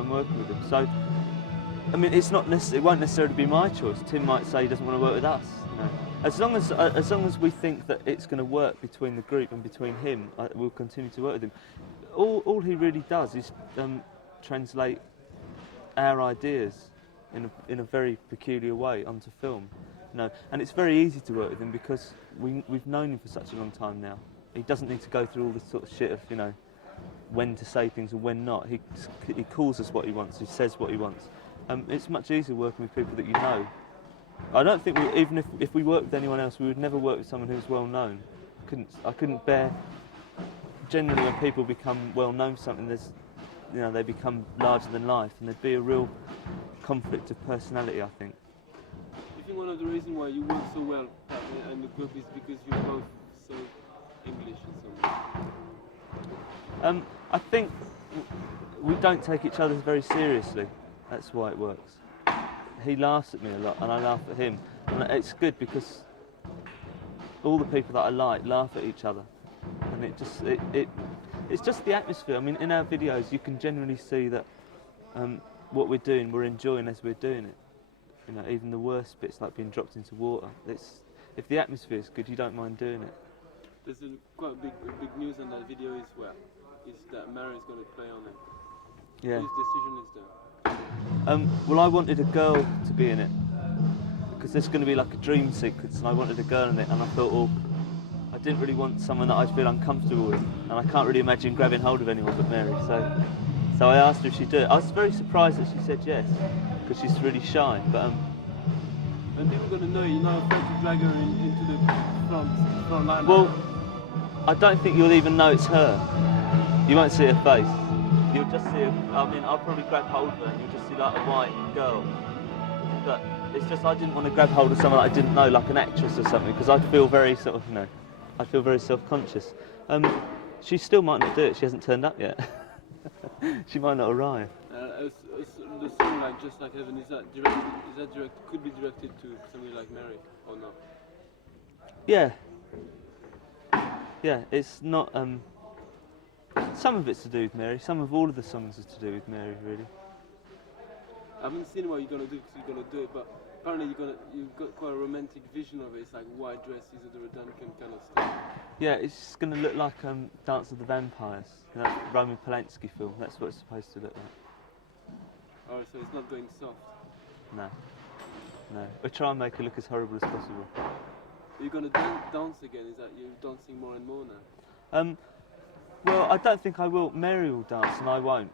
I'm working with him. So, I mean, it won't necessarily be my choice. Tim might say he doesn't want to work with us. You know? As long as we think that it's going to work between the group and between him, we'll continue to work with him. All he really does is translate our ideas in a very peculiar way onto film. You know, and it's very easy to work with him because we've known him for such a long time now. He doesn't need to go through all this sort of shit of, you know, when to say things and when not. He calls us what he wants. He says what he wants. It's much easier working with people that you know. I don't think even if we worked with anyone else, we would never work with someone who's well known. I couldn't bear. Generally, when people become well known for something, they become larger than life, and there'd be a real conflict of personality, I think. You think one of the reasons why you work so well in the group is because you're both so English in some way? I think we don't take each other very seriously. That's why it works. He laughs at me a lot, and I laugh at him. And it's good because all the people that I like laugh at each other, and it's just the atmosphere. I mean, in our videos, you can generally see that what we're doing, we're enjoying as we're doing it. You know, even the worst bits, like being dropped into water. If the atmosphere is good, you don't mind doing it. There's quite a big news on that video as well. Is that Mary is going to play on it? Yeah. Whose decision is that? Well, I wanted a girl to be in it because there's going to be like a dream sequence, and I wanted a girl in it, and I thought, well, I didn't really want someone that I'd feel uncomfortable with, and I can't really imagine grabbing hold of anyone but Mary. So I asked her if she'd do it. I was very surprised that she said yes, because she's really shy. But and people are going to know you're not afraid to drag her into the front line. Well, I don't think you'll even know it's her. You won't see her face. You'll just see her. I mean, I'll probably grab hold of her, and you'll just see like a white girl. But it's just I didn't want to grab hold of someone that I didn't know, like an actress or something, because I'd feel very sort of, I'd feel very self-conscious. She still might not do it. She hasn't turned up yet. She might not arrive. The song like Just Like Heaven, is that directed? Could be directed to somebody like Mary or not? Yeah. Yeah, it's not. Some of it's to do with Mary. All of the songs are to do with Mary, really. I haven't seen what you're gonna do because you're gonna do it, but apparently you've got quite a romantic vision of it. It's like white dresses, the Redemption kind of stuff. Yeah, it's just going to look like Dance of the Vampires, that Roman Polanski film. That's what it's supposed to look like. Oh, so it's not going soft? No. We try and make it look as horrible as possible. Are you going to dance again? Is that you're dancing more and more now? Well, I don't think I will. Mary will dance and I won't.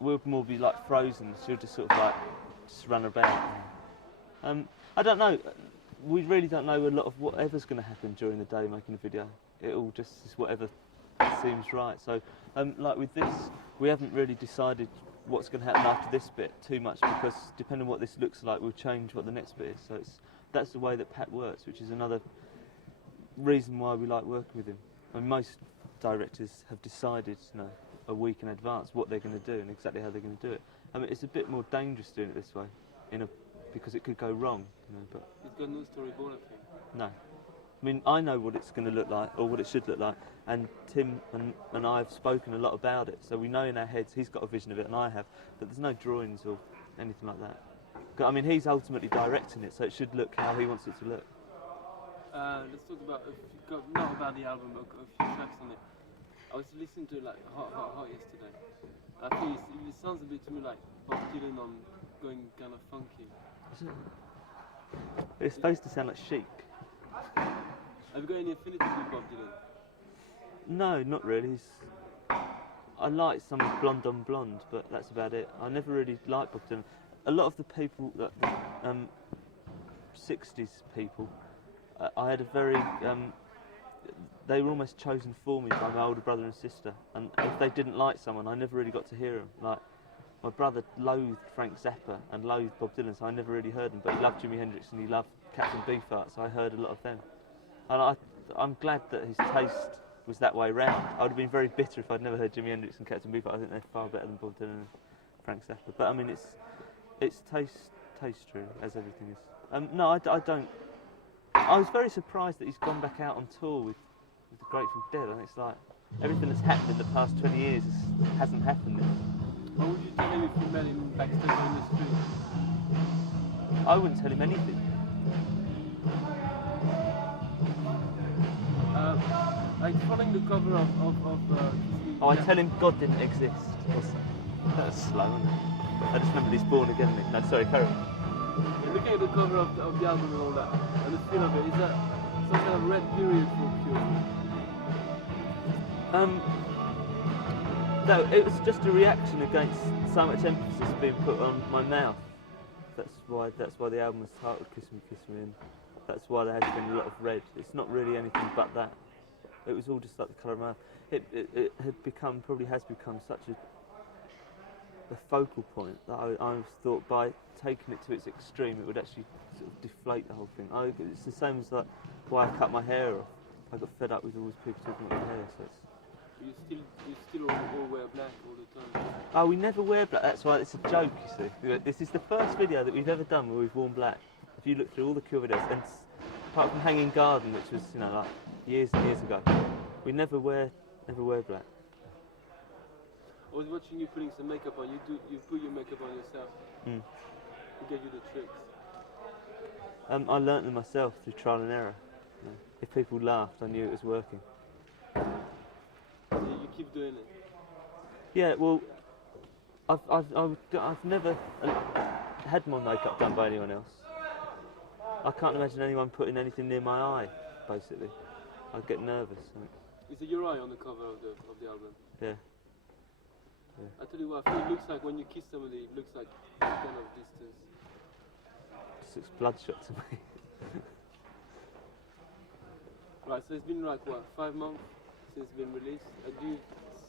We'll more be like frozen. She'll just sort of like just run about. I don't know. We really don't know a lot of whatever's going to happen during the day making a video. It all just is whatever seems right. So, like with this, we haven't really decided what's going to happen after this bit too much, because depending on what this looks like, we'll change what the next bit is. So that's the way that Pat works, which is another reason why we like working with him. I mean, most directors have decided, a week in advance what they're going to do and exactly how they're going to do it. I mean, it's a bit more dangerous doing it this way, because it could go wrong. But it's got no storyboard, I think. No. I mean, I know what it's going to look like, or what it should look like, and Tim and I have spoken a lot about it, so we know in our heads he's got a vision of it and I have, but there's no drawings or anything like that. I mean, he's ultimately directing it, so it should look how he wants it to look. Let's talk about, not about the album, but a few tracks on it. I was listening to it like hot yesterday. I think it sounds a bit to me like Bob Dylan on going kind of funky. It's supposed to sound like Chic. Have you got any affinity with Bob Dylan? No, not really. I like some Blonde on Blonde, but that's about it. I never really liked Bob Dylan. A lot of the people, 60s people, I had a very, they were almost chosen for me by my older brother and sister, and if they didn't like someone, I never really got to hear them. Like, my brother loathed Frank Zappa and loathed Bob Dylan, so I never really heard them, but he loved Jimi Hendrix and he loved Captain Beefheart, so I heard a lot of them. And I'm glad that his taste was that way round. I would have been very bitter if I'd never heard Jimi Hendrix and Captain Beefheart. I think they're far better than Bob Dylan and Frank Zappa. But I mean, it's taste really, as everything is. No, I don't. I was very surprised that he's gone back out on tour with the Grateful Dead, and it's like everything that's happened in the past 20 years hasn't happened yet. What would you tell him if you met him backstage or in the street? I wouldn't tell him anything. Like following the cover of Oh, I tell him God didn't exist. That's slow, isn't it? I just remembered he's born again. No, sorry, carry on. Looking at the cover of the album and all that, and the feel of it, is that some kind of red period for Cure? No, it was just a reaction against so much emphasis being put on my mouth. That's why the album was titled Kiss Me, and that's why there has been a lot of red. It's not really anything but that. It was all just like the colour of my mouth. It probably has become such a focal point that I thought by taking it to its extreme it would actually sort of deflate the whole thing. It's the same as like why I cut my hair off. I got fed up with all these people talking about my hair, so it's... You still all wear black all the time? Oh, we never wear black, that's why it's a joke, you see. This is the first video that we've ever done where we've worn black. If you look through all the Cure videos, and apart from Hanging Garden, which was, you know, like years and years ago, we never wear black. I was watching you putting some makeup on. You put your makeup on yourself. Who gave you the tricks? I learnt them myself through trial and error. You know, if people laughed, I knew it was working. You keep doing it. Yeah, well, I've never had my makeup done by anyone else. I can't imagine anyone putting anything near my eye. Basically, I'd get nervous. Is it your eye on the cover of the album? Yeah. I tell you what, I feel it looks like when you kiss somebody, it looks like kind of distance. Just looks bloodshot to me. Right, so it's been like what, 5 months since it's been released? Do you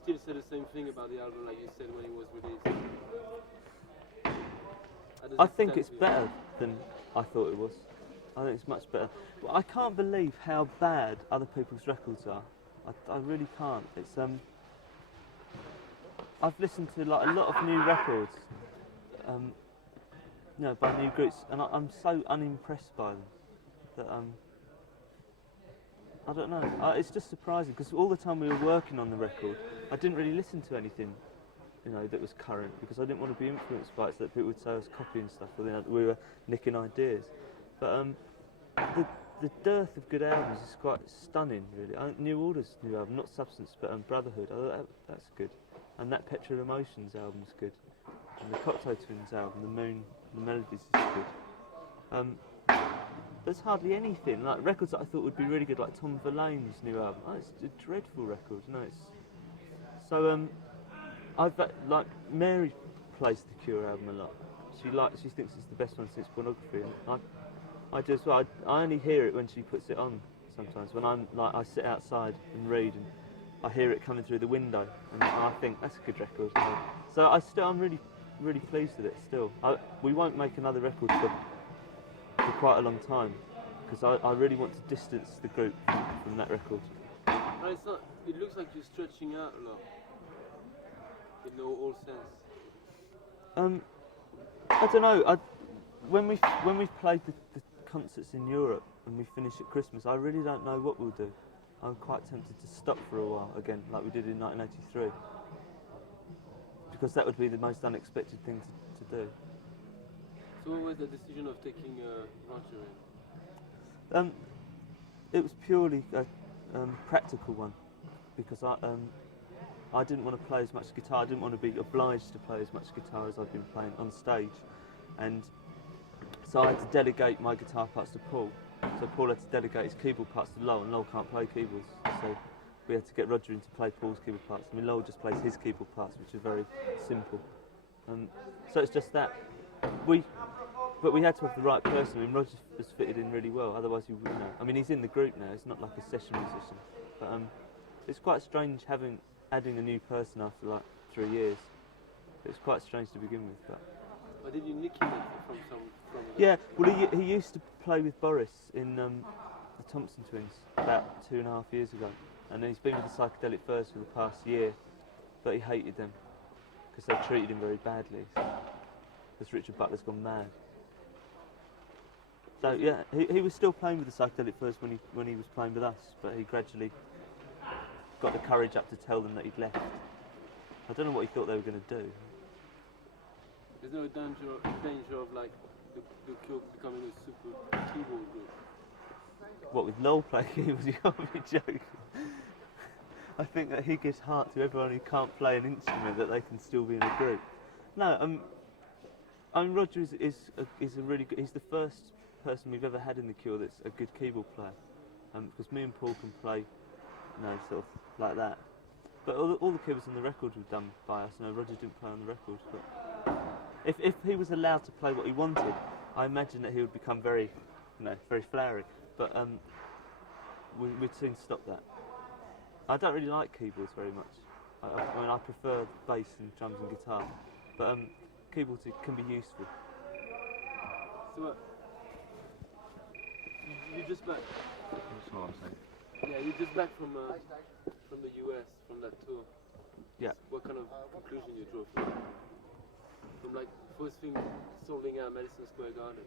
still say the same thing about the album like you said when it was released? I think it's better than I thought it was. I think it's much better. But I can't believe how bad other people's records are. I really can't. It's I've listened to like a lot of new records, you know, by new groups, and I'm so unimpressed by them that I don't know. It's just surprising because all the time we were working on the record, I didn't really listen to anything, you know, that was current because I didn't want to be influenced by it, so that people would say I was copying stuff, or that we were nicking ideas. But the dearth of good albums is quite stunning, really. New Order's new album, not Substance, but Brotherhood. That's good. And that Petrol Emotions album's good. And the Cocteau Twins album, The Moon, The Melodies is good. There's hardly anything, like records that I thought would be really good, like Tom Verlaine's new album. Oh, it's a dreadful record, no, it's... So, like, Mary plays the Cure album a lot. She thinks it's the best one since Pornography, and I do as well. I only hear it when she puts it on sometimes, when I sit outside and read, and I hear it coming through the window, and I think that's a good record. So I'm really, really pleased with it still. We won't make another record for quite a long time, because I really want to distance the group from that record. No, it's not. It looks like you're stretching out a lot, in all sense. I don't know. When we've played the concerts in Europe and we finish at Christmas, I really don't know what we'll do. I'm quite tempted to stop for a while again, like we did in 1983, because that would be the most unexpected thing to do. So what was the decision of taking Roger in? It was purely a practical one, because I didn't want to play as much guitar. I didn't want to be obliged to play as much guitar as I've been playing on stage, and so I had to delegate my guitar parts to Paul. So Paul had to delegate his keyboard parts to Lowell, and Lowell can't play keyboards, so we had to get Roger in to play Paul's keyboard parts. I mean, Lowell just plays his keyboard parts, which are very simple. So it's just that. But we had to have the right person. I mean, Roger has fitted in really well, otherwise he wouldn't know. I mean, he's in the group now, he's not like a session musician. But it's quite strange adding a new person after like 3 years. It's quite strange to begin with. But did you nick him from Yeah, well, he used to play with Boris in the Thompson Twins about 2.5 years ago, and then he's been with the Psychedelic Furs for the past year, but he hated them because they treated him very badly, because Richard Butler's gone mad. So yeah, he was still playing with the Psychedelic Furs when he was playing with us, but he gradually got the courage up to tell them that he'd left. I don't know what he thought they were going to do. There's no danger of like the Cure becoming a super keyboard group. What, with LOL play keyboards? You can't be joking. I think that he gives heart to everyone who can't play an instrument, that they can still be in a group. No, I mean, Roger is a really good. He's the first person we've ever had in the Cure that's a good keyboard player. Because me and Paul can play, sort of like that. But all the keyboards on the record were done by us. Roger didn't play on the record. But if he was allowed to play what he wanted, I imagine that he would become very, very flowery. But we'd soon stop that. I don't really like keyboards very much. I mean, I prefer bass and drums and guitar. But keyboards can be useful. So you just back? That's what I'm saying. Yeah, you're just back from the US, from that tour. Yeah. What kind of conclusion you draw from like first thing solding out Madison Square Garden?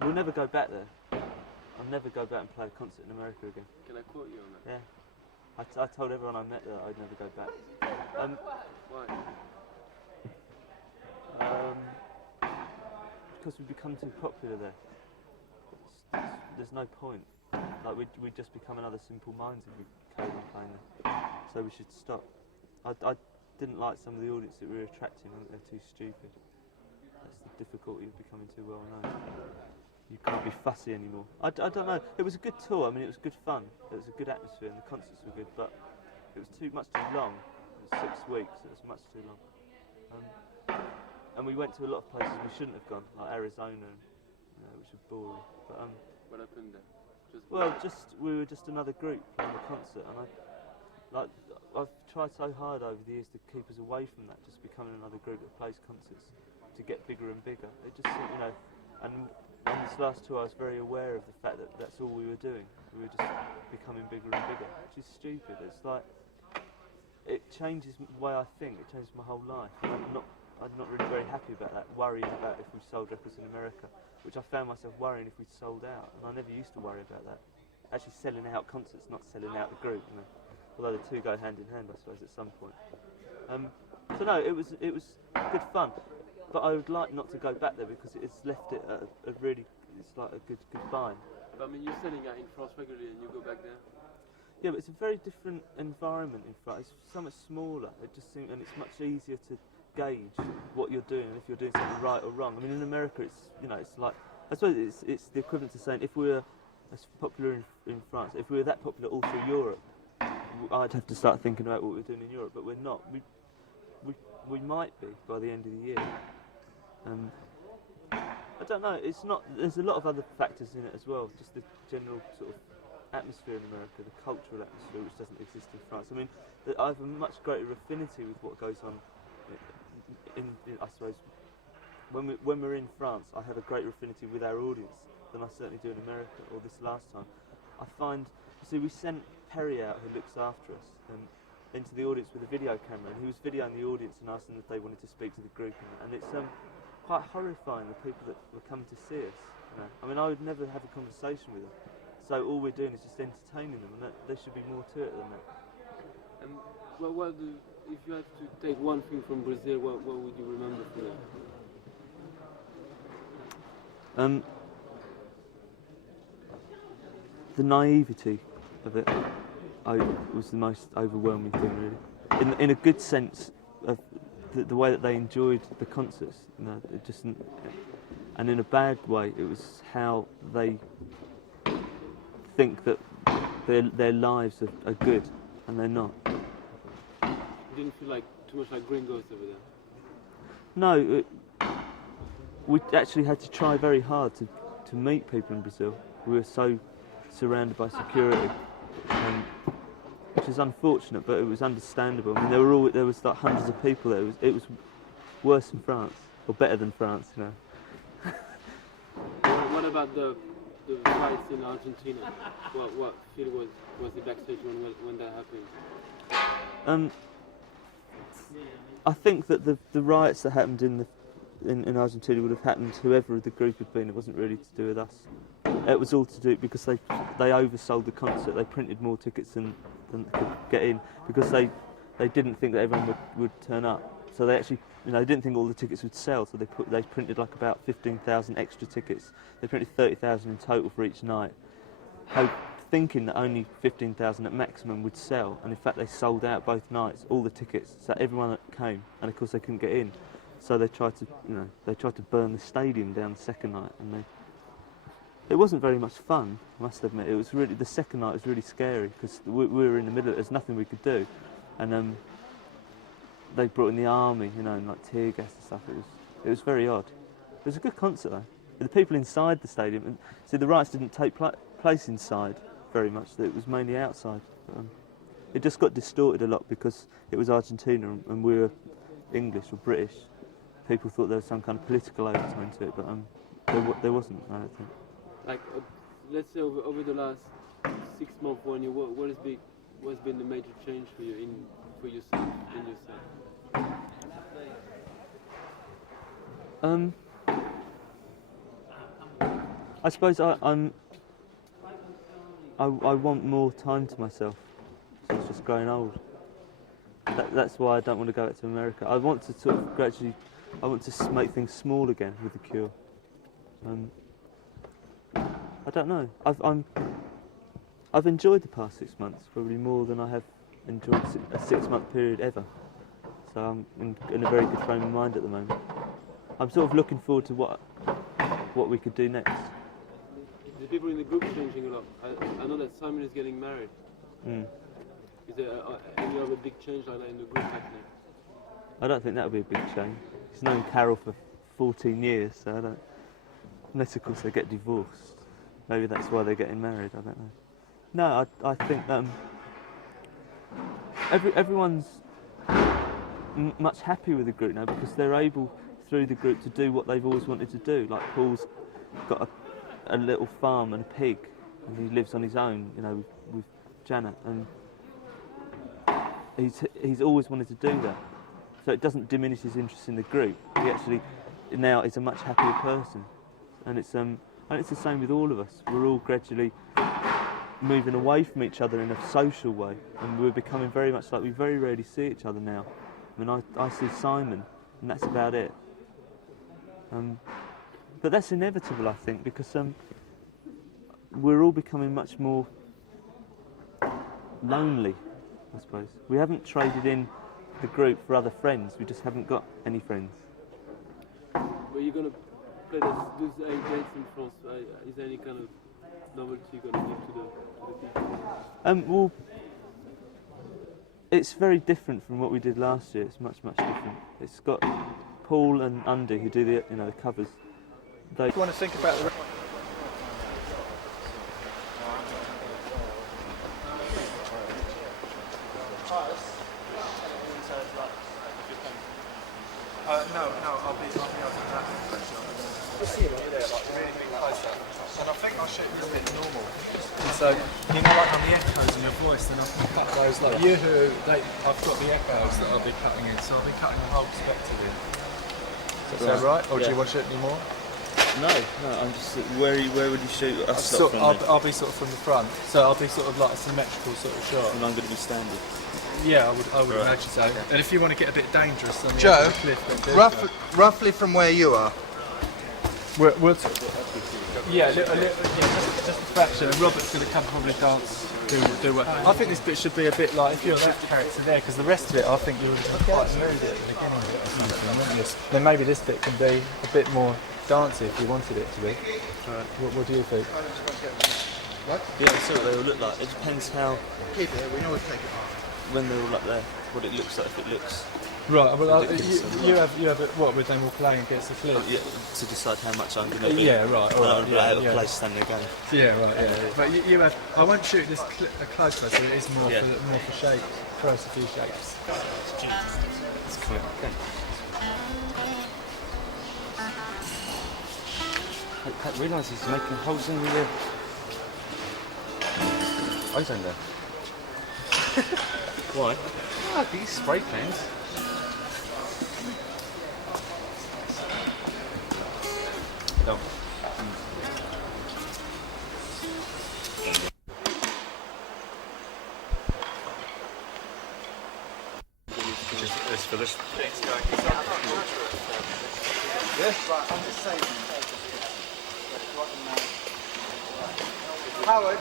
We'll never go back there. I'll never go back and play a concert in America again. Can I quote you on that? Yeah. I told everyone I met there I'd never go back. Why? Because we've become too popular there. There's no point. Like we'd just become another Simple Minds if we carried on playing there. So we should stop. I didn't like some of the audience that we were attracting. I think they're too stupid. That's the difficulty of becoming too well known. You can't be fussy anymore. I don't know. It was a good tour. I mean, it was good fun. It was a good atmosphere, and the concerts were good. But it was much too long. It was 6 weeks. It was much too long. And we went to a lot of places we shouldn't have gone, like Arizona, which was boring. But what happened there? We were just another group playing a concert, and I've tried so hard over the years to keep us away from that, just becoming another group that plays concerts, to get bigger and bigger. It just, and on this last tour I was very aware of the fact that that's all we were doing. We were just becoming bigger and bigger, which is stupid. It's like, it changes the way I think, it changes my whole life. And I'm not really very happy about that, worrying about if we sold records in America, which I found myself worrying if we'd sold out, and I never used to worry about that. Actually selling out concerts, not selling out the group, although the two go hand in hand, I suppose, at some point. So no, it was good fun, but I would like not to go back there because it's left it a really, it's like a good goodbye. But I mean, you're selling out in France regularly and you go back there? Yeah, but it's a very different environment in France. It's so much smaller. It just seems, and it's much easier to gauge what you're doing and if you're doing something right or wrong. I mean, in America, it's like, I suppose it's the equivalent to saying if we were as popular in France, if we were that popular all through Europe, I'd have to start thinking about what we're doing in Europe. But we're not. We might be by the end of the year. I don't know. It's not. There's a lot of other factors in it as well. Just the general sort of atmosphere in America, the cultural atmosphere, which doesn't exist in France. I mean, I have a much greater affinity with what goes on. I suppose when we're in France, I have a greater affinity with our audience than I certainly do in America, or this last time. I find, we sent Perry out, who looks after us, into the audience with a video camera, and he was videoing the audience and asking if they wanted to speak to the group, and it's quite horrifying, the people that were coming to see us. I mean, I would never have a conversation with them, so all we're doing is just entertaining them, and there should be more to it than that. If you had to take one thing from Brazil, what would you remember from it? The naivety of it was the most overwhelming thing, really. In a good sense of the way that they enjoyed the concerts, it just, and in a bad way, it was how they think that their lives are good, and they're not. You didn't feel like too much like gringos over there? No, we actually had to try very hard to meet people in Brazil. We were so surrounded by security, which is unfortunate, but it was understandable. I mean, there was like hundreds of people there. It was worse than France, or better than France, What about the riots in Argentina? What feel was the backstage when that happened? I think that the riots that happened in Argentina would have happened whoever the group had been. It wasn't really to do with us. It was all to do because they oversold the concert. They printed more tickets than could get in because they didn't think that everyone would turn up. So they actually, they didn't think all the tickets would sell, so they printed like about 15,000 extra tickets. They printed 30,000 in total for each night, thinking that only 15,000 at maximum would sell. And in fact, they sold out both nights, all the tickets. So everyone that came, and of course they couldn't get in. So they tried to burn the stadium down the second night, and it wasn't very much fun, I must admit. It was really, the second night was really scary because we were in the middle. There's nothing we could do, and they brought in the army, and like tear gas and stuff. It was very odd. It was a good concert though. The people inside the stadium, and see, the riots didn't take place inside very much. It was mainly outside. It just got distorted a lot because it was Argentina and we were English or British. People thought there was some kind of political overtone to it, but there wasn't, I don't think. Like, let's say over the last 6 months, 1 year, what's been the major change for you for yourself, in yourself? I suppose I want more time to myself. So it's just growing old. That's why I don't want to go back to America. I want to sort of gradually, I want to make things small again with the Cure. I don't know. I've enjoyed the past 6 months probably more than I have enjoyed a 6 month period ever. So I'm in a very good frame of mind at the moment. I'm sort of looking forward to what we could do next. The people in the group changing a lot. I know that Simon is getting married. Is there any other big change like that in the group happening? I don't think that would be a big change. He's known Carol for 14 years, so I don't. Unless of course they get divorced. Maybe that's why they're getting married. I don't know. No, I think everyone's much happier with the group now because they're able through the group to do what they've always wanted to do. Like Paul's got a little farm and a pig, and he lives on his own, with Janet, and he's always wanted to do that. So it doesn't diminish his interest in the group. He actually now is a much happier person, and it's the same with all of us. We're all gradually moving away from each other in a social way, and we're becoming very much like we very rarely see each other now. I mean, I see Simon, and that's about it. But that's inevitable, I think, because we're all becoming much more lonely, I suppose. We haven't traded in the group for other friends. We just haven't got any friends. Were you going to play those dates in France? Is there any kind of novelty you're going to give to the people? Well, it's very different from what we did last year. It's much, much different. It's got Paul and Andy who do the covers. They want to think about the. No, I'll be over that direction. You'll see it over there, like really big close up. And I think I'll shoot you a bit normal. And so, like on the echoes in your voice, then I'll cut those, like I've got the echoes that I'll be cutting in, so I'll be cutting the whole perspective in. Is that right? Or do you want to shoot any more? No, I'm just. Where would you shoot us from? I'll be sort of from the front, so I'll be sort of like a symmetrical sort of shot. And I'm going to be standing. Yeah, I would imagine so. Okay. And if you want to get a bit dangerous on the Joe, edge of the cliff, then roughly from where you are. We'll just a fraction. And Robert's going to come probably dance. Do what? I think this bit should be a bit like if you're that character there, because the rest of it, I think you would have quite moody at the beginning of it or something, wouldn't you? Then maybe this bit can be a bit more dancey if you wanted it to be. Right. What do you think? What? Yeah, that's what they will look like. It depends how. Keep it. We can always take it off. When they're all up there, what it looks like, if it looks. Right, well, you have what with them all playing against the cliff? Yeah, to decide how much I'm going to be. Yeah, right. All right, I have a place standing again. Yeah, right. Yeah. But you have. I won't shoot this close, so it is more for shape. Throw us a few shapes. It's cool. Okay. I realise he's making holes in the ozone there. Why? Ah, these spray cans. No. Just for this. Yes. Right, I'm just saying. Howard.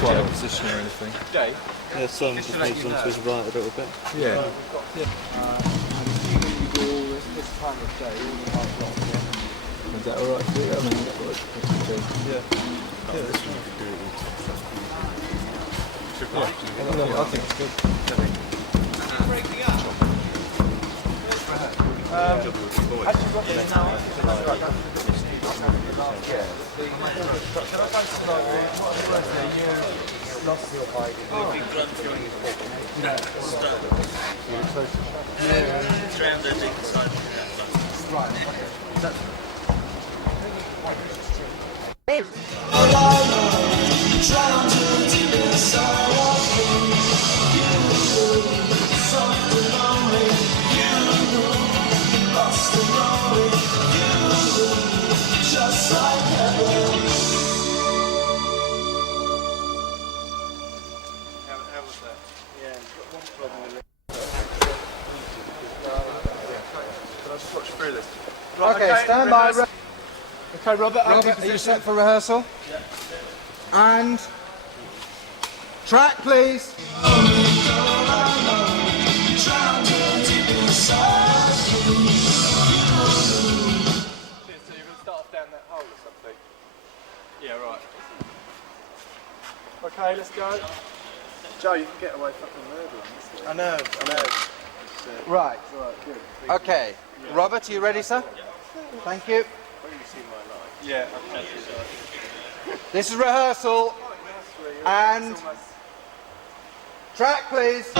Quite a position or anything. Yeah, some just moves on to his right a little bit. Yeah. Is that alright for you? I mean, that works. Yeah. I think it's good. Okay, stand by. Okay, Robert, are you set for rehearsal? Yeah. And track, please. Yeah, right. Okay, let's go. Joe, you can get away fucking murdering this thing. I know. Right. Good. Okay. Robert, are you ready, sir? Thank you. Yeah, This is rehearsal. And track, please.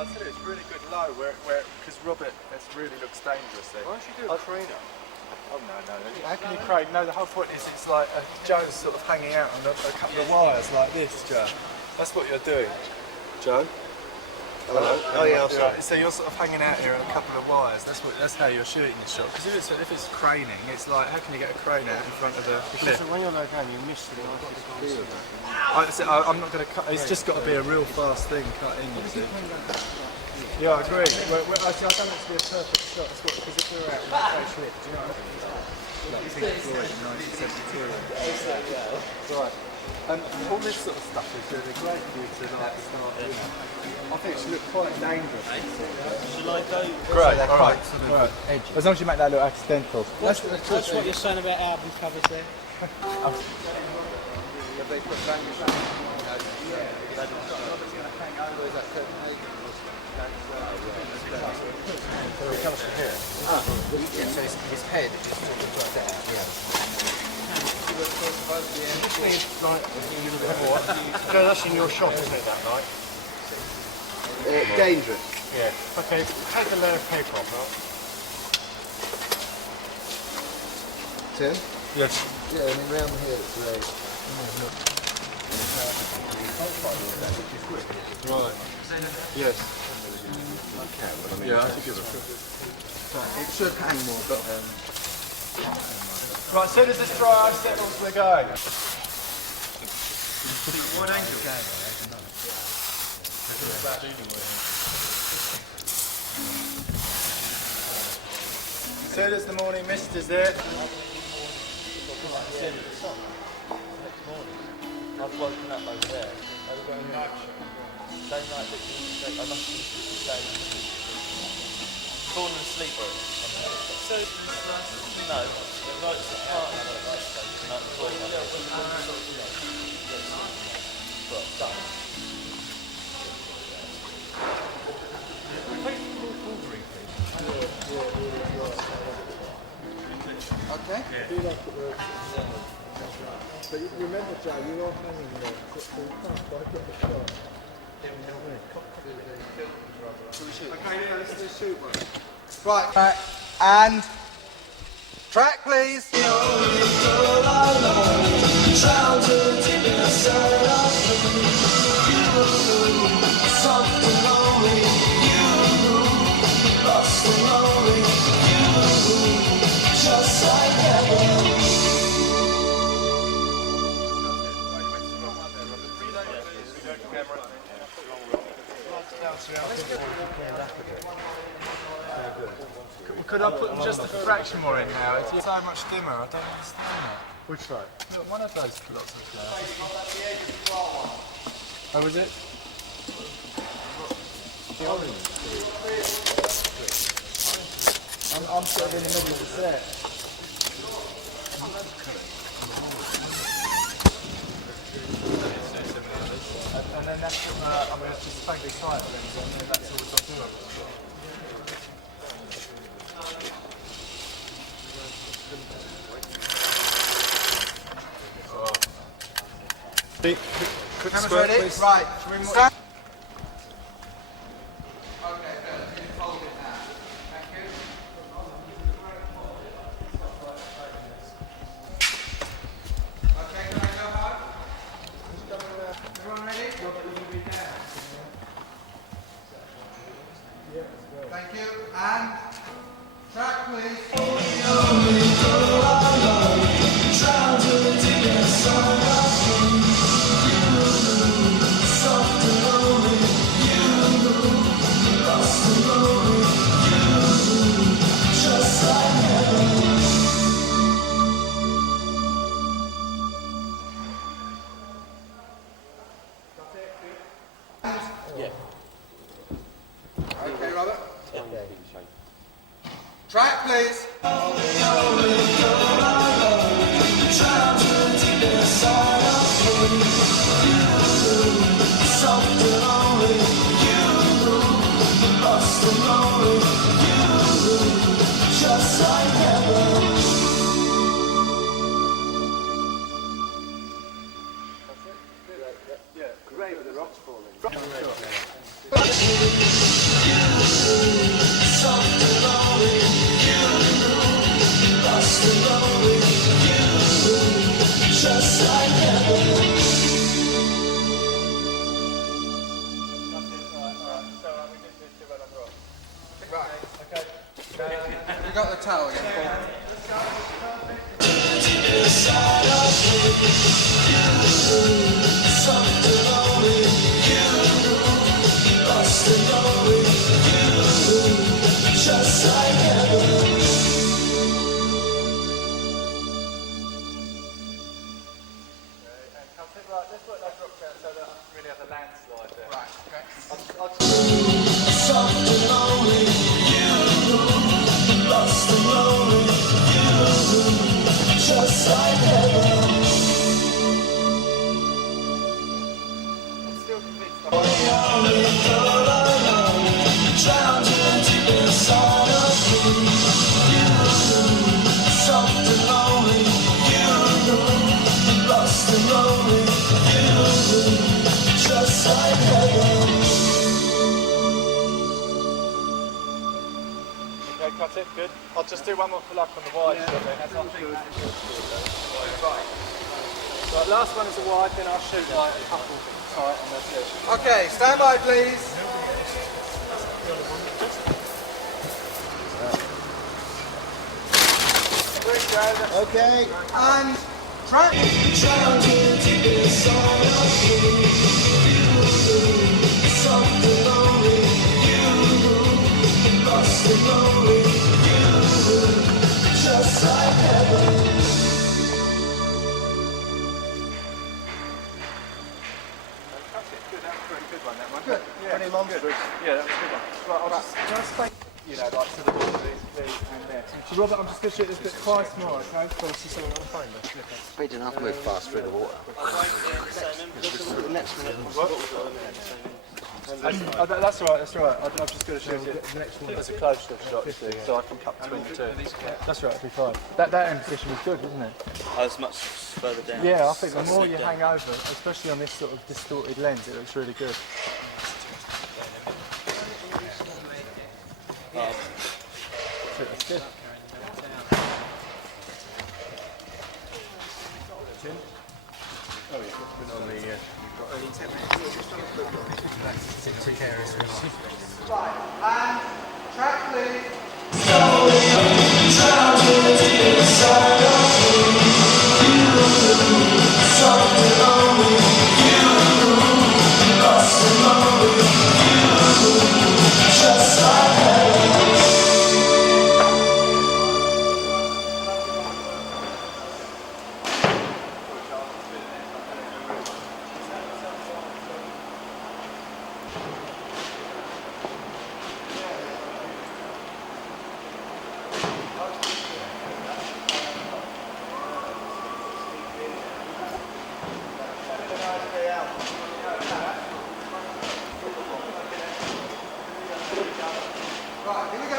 I said it's really good low, because Robert, this really looks dangerous there. Why don't you do a crane up? Oh no. How can you crane? No, the whole point is it's like Joe's sort of hanging out on a couple of wires like this, Joe. That's what you're doing. Joe? Hello. Oh yeah, I'm sorry. So you're sort of hanging out here on a couple of wires. That's how you're shooting the shot. Because if it's craning, it's like how can you get a crane out in front of the cliff? When you're low down, you miss the I'm not going to cut. It's just got to be a real fast thing cut in. You see? Yeah, I agree. Actually, I don't want it to be a perfect shot. Because if we're out, we're so shit. Do you know what I mean? Like Pink Floyd in 1972. Right. All this sort of stuff is really great for you to like start. You know. I think it should look quite dangerous. Shall I go? Great. All right. As long as you make that look accidental. That's what you're saying about album covers there. It comes from here. Yeah, so his head is sort of like that. No, that's in your shot, isn't it, that night? Dangerous. Yeah. Okay, take the layer of paper off, right? Tim? Yes. Yeah, I mean round here it's red. Right. Yes. Yeah, I think it's It should hang more, but right, as soon as this dry ice settles, we're going. what angle? soon as the morning mist is there. I've woken up over there. Same night that I must have fallen asleep on it. So, no, right at the part of the night before. Okay. But you remember, Joe, you're all hanging there, so you can't quite get the shot. Okay, yeah, let's do shoot one. Right, and track, please. Could I put just a fraction more in now? It's so much dimmer, I don't understand that. Which light? Look, one of those lots of flowers. Oh, was it? The orange. I'm sort of in the middle of the set. And then that's, I mean, it's just vaguely tight, and then that's all it's got to do. Quick Cameras squirt, ready? please. Right. Stand. Okay, good. You hold it now. Thank you. Okay, can I go home? Everyone ready? Thank you. And track, please. Okay, Robert. Track, please. You got the towel again. Let's work that drop down so that I really have a landslide there. Right, okay. Still convinced. Okay, cut it, good. I'll just do one more for luck on the wide. Right, last one is a wide, then I'll shoot like a couple tight and that's it. Okay, stand by, please. Okay. And track. good. That was a pretty good one, that one. Good. Yeah, Pretty monstrous. Yeah, that was a good one. Right, I'll just stay, you know, like to the and there. So Robert, I'm just going to shoot this bit twice more, okay? So I'll see someone on the phone there. Speed enough, move fast through the water. That's all right, that's all right. I'm just going to shoot it. The next one. That's a close shot, you see, so I can cut between the two. That's right, it'll be fine. That end position was good, wasn't it? Oh, it's much further down. Yeah, I think the more you hang over, especially on this sort of distorted lens, it looks really good. That's good. Right, and track please. Right, here we go.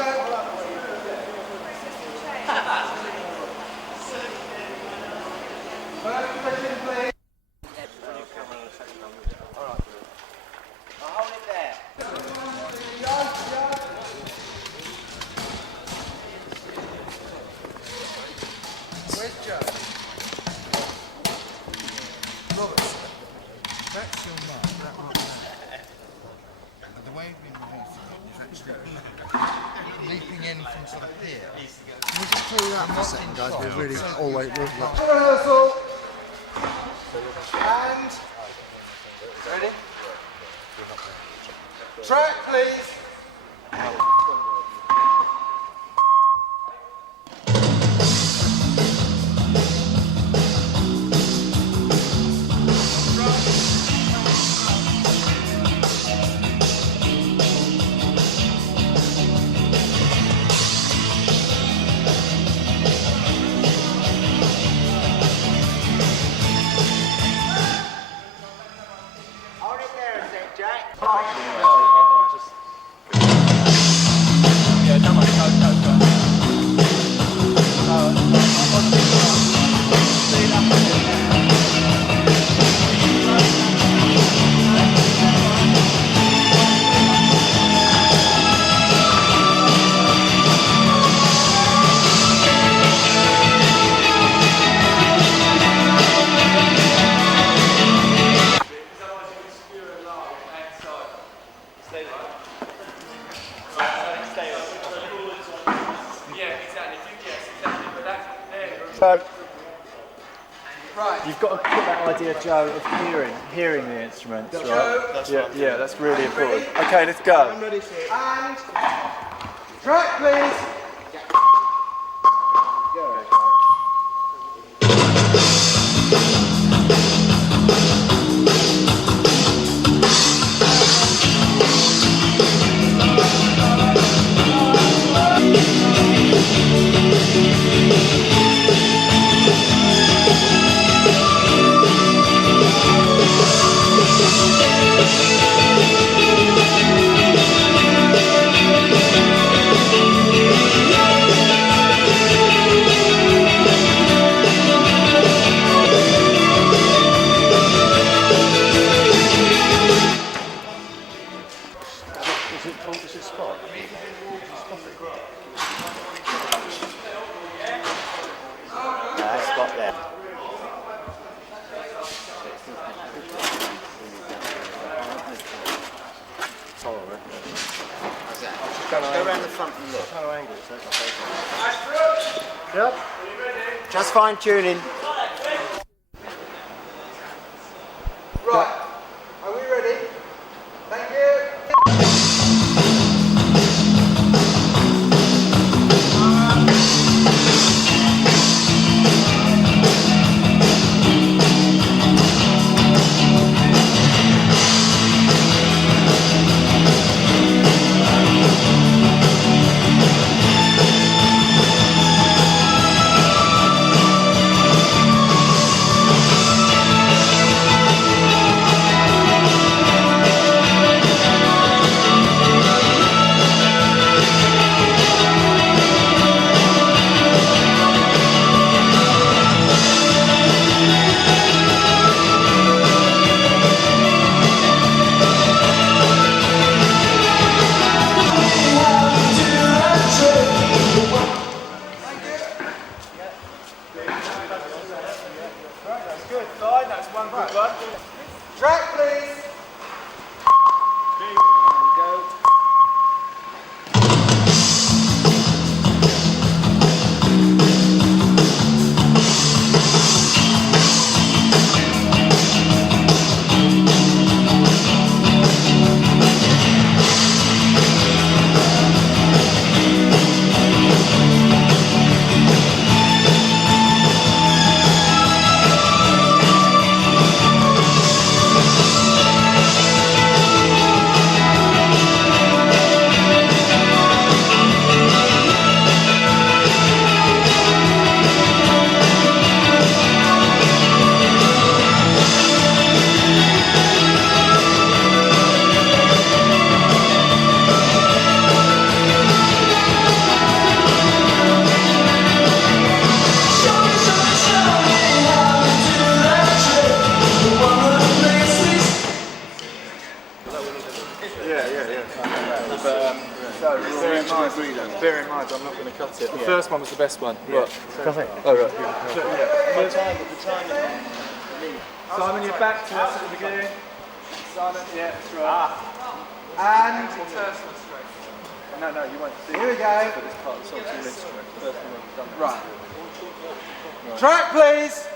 First question, please. Hold it there. Where's Joe? Robert, that's your mark, that mark there. But the way it's been released is actually leaping in from sort of here. Can we just clear that for a second, guys? We're really always rehearsal. And ready? Track, please. Hold it there a sec, Jack. Yeah, come on, go. Right. You've got to get that idea, Joe, of hearing the instruments, right? Yeah, that's really important. Okay, let's go. I'm ready, sir. And track, please. Go around the front and look. No angle, so Yep. Just fine tuning. Right. Are we ready? Thank you. bear in mind, I'm not going to cut it. The first one was the best one. Yeah. Right. Oh, right. Simon, you're back to us at the beginning. Simon, yeah, that's right. And no, you won't see. Here we go. But it's part of the song, it's all instrument. The first one we've done. Right. Track, please.